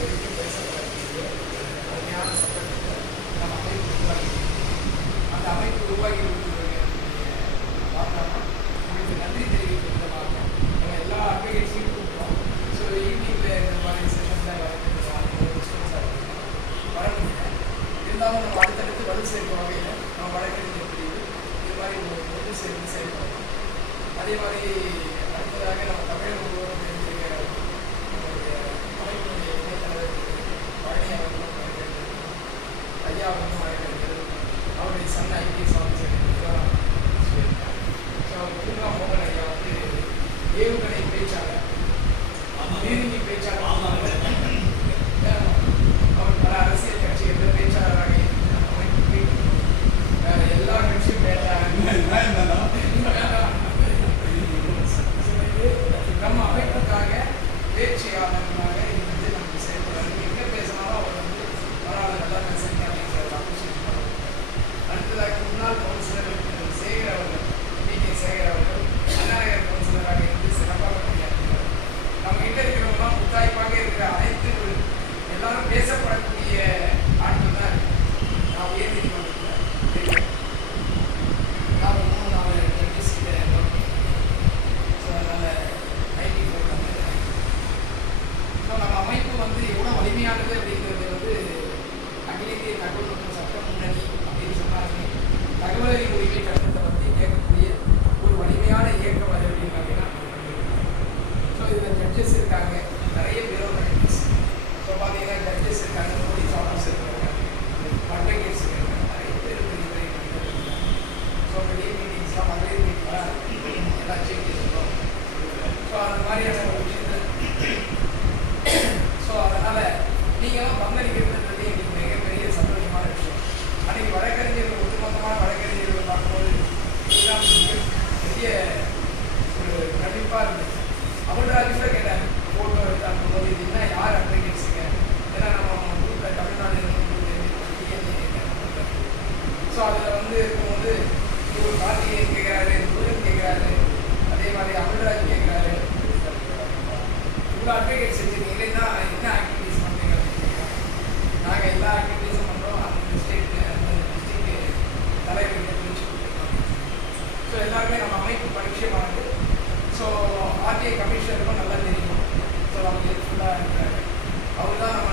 வரைக்கும் பேசப்படக்கூடிய அருமையான சட்டத்தை நம்ம அமைப்பு உருவாக்கி அந்த அமைப்பு உருவாக்கி கொடுத்துருக்க உங்களுக்கு நன்றி தெரிவிக்கும் விதமாக நம்ம எல்லா அட்வொகேட்ஸையும் கூப்பிட்டோம் ஸோ ஈவினிங்கில் இந்த மாதிரி செஷன்ஸில் வர இருந்தாலும் நம்ம அடுத்தடுத்து வலு சேர்க்கும் வகையில் நம்ம வழக்கறிஞர் பிரிவு இது மாதிரி ஒன்று சேர்ந்து செயல்படணும் அதே மாதிரி அடுத்ததாக நம்ம தமிழக Eu. எவ்வளோ அப்படிங்கிறது வந்து அகில இந்திய தகவல் மற்றும் சட்ட முன்னணி அப்படின்னு சொன்னாங்க தகவல் அறிவு உரிமை சட்டத்தை வந்து இயக்கக்கூடிய ஒரு வலிமையான இயக்கம் அது அப்படின்னு பார்த்தீங்கன்னா ஸோ இதில் ஜட்ஜஸ் இருக்காங்க. நிறைய பேரோட ஜட்ஜஸ் ஸோ பார்த்தீங்கன்னா ஜட்ஜஸ் இருக்காங்க போலீஸ் ஆஃபீஸர் இருக்காங்க அட்வொகேட்ஸ் இருக்காங்க நிறைய பேர் பெரிய பெரிய இருக்காங்க. ஸோ பெரிய மீட்டிங்ஸ்லாம் மகளிர் மீட்டிங்லாம் எல்லாம் செக் பண்ணுறோம் ஸோ அந்த மாதிரியான மாதிரி அமல்ராஜ் கேட்குறாரு. இவ்வளோ அட்வொகேட்ஸ் வச்சுருக்கீங்களே என்ன என்ன ஆக்டிவிட்டிஸ் பண்ணுறீங்க அப்படின்னு கேட்குறாங்க நாங்கள் எல்லா ஆக்டிவிட்டிஸும் பண்ணுறோம் அந்த டிஸ்ட்ரிக்ட் அந்த டிஸ்ட்ரிக்ட் தலைவர்கிட்ட பிரிச்சு கொடுத்துருக்கோம். ஸோ எல்லாருமே நம்ம அமைப்பு பரிச்சயமானது ஸோ ஆர்டிஐ கமிஷனருக்கும் நல்லா தெரியும். ஸோ அவங்க ஃபுல்லாக இருக்கிறாரு அவர் தான் நம்ம